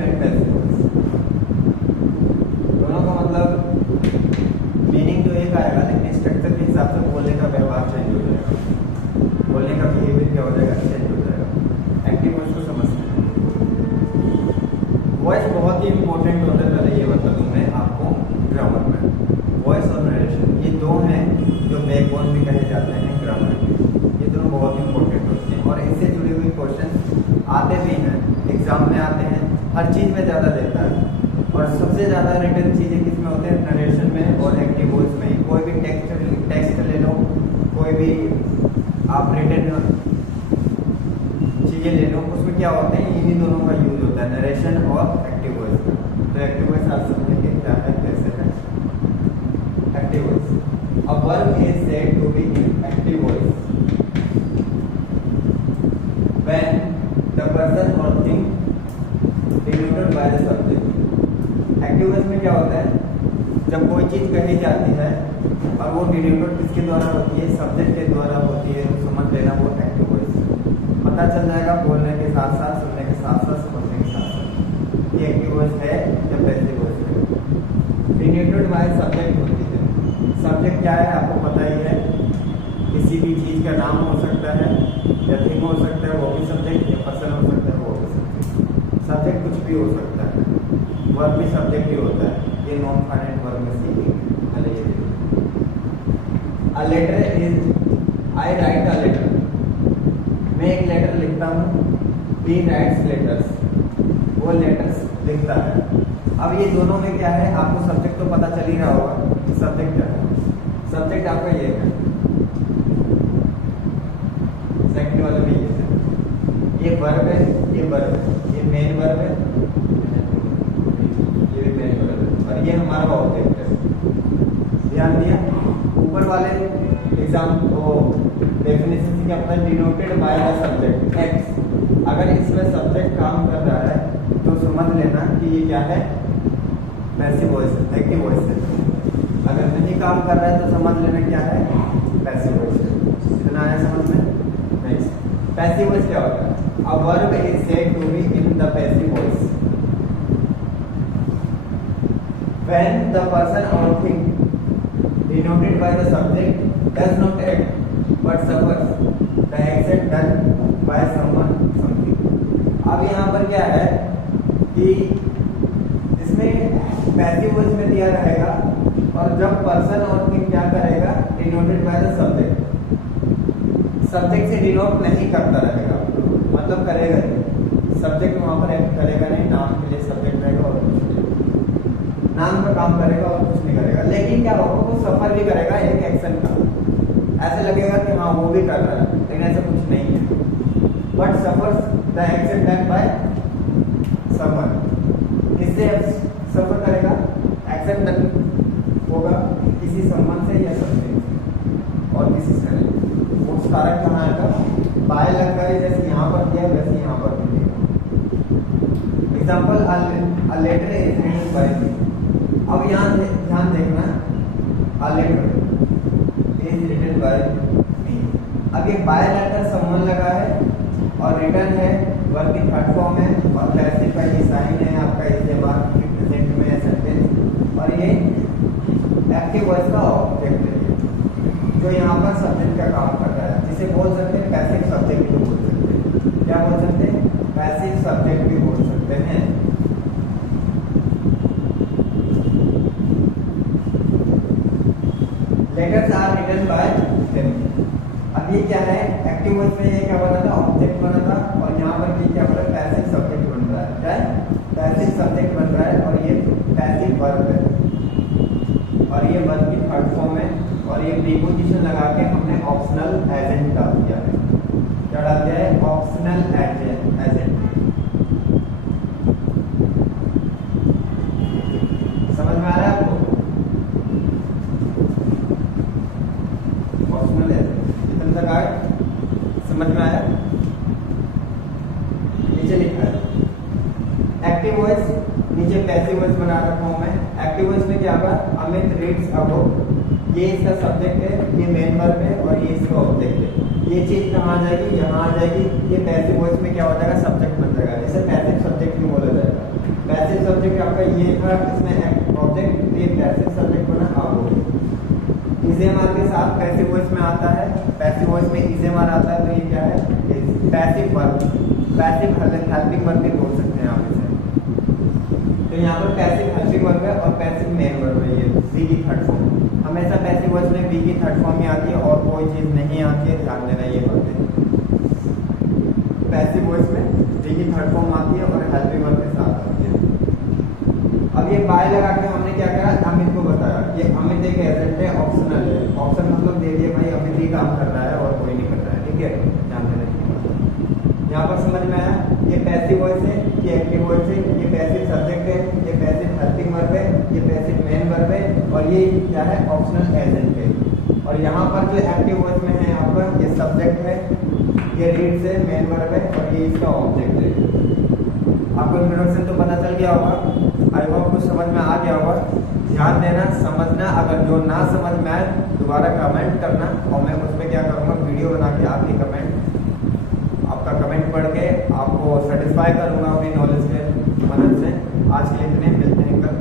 Active and passive voice, दोनों का मतलब मीनिंग तो एक आएगा, लेकिन स्ट्रक्चर के हिसाब से बोलने का व्यवहार चेंज हो जाएगा, बोलने का बिहेवियर क्या हो जाएगा, चेंज हो जाएगा। एक्टिव वॉइस को समझते हैं। वॉइस बहुत ही इंपॉर्टेंट होता है, पहले ये बता दूं मैं आपको ग्रामर में। वॉइस और नरेशन ये दो हैं जो बैकबोन भी कहे जाते हैं ग्रामर के, ये दोनों बहुत इंपॉर्टेंट होते हैं और इससे जुड़े हुए क्वेश्चन आते भी हैं, एग्जाम में आते हैं, हर चीज़ में ज़्यादा देता है। और सबसे ज़्यादा रिटर्न चीज़ें किस में होते हैं, नरेशन में और एक्टिव वॉइस में। कोई भी टेक्स्ट ले लो, कोई भी आप रिटर्न चीज़ें ले लो, उसमें क्या होते हैं, इन्हीं दोनों का यूज होता है, नरेशन और एक्टिव वॉइस का। तो एक्टिव वॉइस आप समझेंगे क्या है, कैसे है active voice. A verb is said to be in active voice when the person or thing denoted by the subject। Active voice में क्या होता है, जब कोई चीज़ कही जाती है और वो डिनोटेड किसके द्वारा होती है, सब्जेक्ट के द्वारा होती है, तो समझ लेना वो एक्टिव वॉइस। पता चल जाएगा बोलने के साथ साथ, सुनने के साथ साथ, समझने के साथ साथ ये एक्टिव वॉइस है या पैसिव वॉइस है। डिनोटेड बाय सब्जेक्ट होती है। सब्जेक्ट क्या है आपको पता ही है, किसी भी चीज़ का नाम हो सकता है या थिंग हो सकता है, वो भी सब्जेक्ट, या पर्सन हो सकता है, वो भी सब्जेक्ट। सब्जेक्ट कुछ भी हो सकता है, वर्ब भी सब्जेक्ट ही होता है। ये नॉन फाइनाइट वर्ब में सीखेंगे। पहले ये देखिए, a letter is, I write a letter, मैं एक लेटर लिखता हूँ, ही राइट्स लेटर्स, वो लेटर्स लिखता है। अब ये दोनों में क्या है, आपको सब्जेक्ट तो पता चल ही रहा होगा, सब्जेक्ट क्या है, सब्जेक्ट आपका ये है, सेकंड वाले में ये वर्ब है, ये वर्ब है, ये मेन वर्ब है, ये भी मेन वर्ब है, और ये हमारा ऑब्जेक्ट है। ध्यान दिया, ऊपर वाले एग्जाम वो डेफिनेशन से क्या पता है, denoted by the subject x. अगर इसमें सब्जेक्ट काम कर रहा है तो समझ लेना कि ये क्या है, पैसिव वॉइस है, एक्टिव वॉइस है। अगर नहीं काम कर रहा है तो समझ लेना क्या है, पैसिव वॉइस है। इतना आया समझ में। नेक्स्ट, पैसिव वॉइस क्या होता है, a verb is said to be in the passive voice when the person or thing denoted by the subject does not act but suffers the action done by someone something। अब यहाँ पर क्या है कि इसमें पैसिव वॉइस में दिया रहेगा, और जब पर्सन और थिंग क्या करेगा, denoted by the subject, subject से डिनोट नहीं करता रहेगा, मतलब करेगा नहीं, सब्जेक्ट वहाँ पर एक्ट करेगा नहीं, नाम के लिए सब्जेक्ट रहेगा और कुछ नहीं, नाम का काम करेगा और कुछ नहीं करेगा। लेकिन क्या होगा, वो सफर भी करेगा एक एक्शन का, ऐसे लगेगा कि हाँ वो भी कर रहा है, लेकिन ऐसा कुछ नहीं है। But suffers the action done by someone, किससे सफर करेगा, एक्शन डन होगा किसी समवन से या समथिंग से, और किसी से नहीं। वो कारक कहाँ आएगा, बाय लग गए, जैसे यहाँ पर दिया वैसे यहाँ पर भी दिया। Example, a letter is written by me. अब यहाँ ध्यान देखना, a letter is written by me. अब ये बाय लेटर समवन लगा है और रिटर्न है, वर्ब की थर्ड फॉर्म है, और पैसिव का ये साइन है आपका इस्तेमाल प्रेजेंट में है सेंटेंस, और ये एक्टिव वॉइस का ऑब्जेक्ट है जो यहाँ पर सब्जेक्ट का काम कर रहा है, जिसे बोल सकते हैं पैसिव सब्जेक्ट भी बोल सकते हैं। क्या बोल सकते हैं, पैसिव सब्जेक्ट भी बोल सकते हैं। Letters are written by him. अब ये क्या है, एक्टिव वॉइस में ये क्या बना था, ऑब्जेक्ट बना था, और यहाँ पर ये क्या बना, पैसिव सब्जेक्ट बन रहा है। क्या है, पैसिव सब्जेक्ट बन रहा है, और ये पैसिव वर्ब है, और ये वर्ब की थर्ड फॉर्म है, और ये प्रीपोजिशन लगा के हमने ऑप्शनल एजेंट डाल दिया है। क्या डाल दिया है, ऑप्शनल एजेंट। समझ में आ रहा है आपको, ऑप्शनल एजेंट कितने तक आया, समझ में आया। नीचे लिखा है एक्टिव वॉइस, नीचे पैसिव वॉइस बना रखा हूं मैं। एक्टिव वॉइस में क्या होगा, अमित रीड्स अ बुक, ये इसका सब्जेक्ट है, ये मेन वर्ब है, और ये इसका ऑब्जेक्ट है। ये चीज कहाँ आ जाएगी, यहाँ आ जाएगी। ये पैसिव वॉइस में क्या हो जाएगा, सब्जेक्ट बन जाएगा, इसे पैसिव सब्जेक्ट भी बोला जाएगा। आपका ये था इसमें ऑब्जेक्ट, ये पैसिव सब्जेक्ट बना अब इजेमआर के साथ पैसिव वॉइस में आता है, पैसिव वॉइस में इजेमआर आता है, तो ये क्या है passive verb, passive helping verb भी बोल सकते हैं आप इसे। तो यहाँ पर पैसिव हेल्पिंग वर्ब है और पैसिव मेन वर्ब है, ये बी की थर्ड फॉर्म। हमेशा पैसिव वॉइस में बी की थर्ड फॉर्म ही आती है और कोई चीज़ नहीं आती है, ध्यान देना ये बात है। पैसिव वॉइस में बी की थर्ड फॉर्म आती है और हेल्पिंग वर्ब के साथ आती है। अब ये बाय लगा के हमने क्या करा, अमित को बताया ये अमित एक एजेंट है, ऑप्शनल है, ऑप्शन मतलब दे दिया भाई अमित ही काम कर रहा है और कोई नहीं कर रहा है, ठीक है, ध्यान देना। यहाँ पर समझ में आया, ये पैसिव वॉइस है, ये एक्टिव वॉइस है, ये पैसिव सब्जेक्ट है, ये पैसिव हेल्पिंग वर्ब है, ये पैसिव मेन वर्ब है और ये क्या है ऑप्शनल एजेंट है। और यहाँ पर जो एक्टिव वॉइस में है यहाँ पर ये सब्जेक्ट है, ये रीड्स है, मेन वर्ब है और ये इसका ऑब्जेक्ट है। आपको इंट्रोडक्शन तो पता चल गया होगा, आई होप कुछ समझ में आ गया होगा। ध्यान देना, समझना, अगर जो ना समझ में आए दोबारा कमेंट करना और मैं उस पर क्या करूँगा वीडियो बना के आपकी आपका कमेंट पढ़ के आपको सेटिस्फाई करूँगा अपनी नॉलेज के मदद से। आज के लिए इतने, मिलते हैं कल।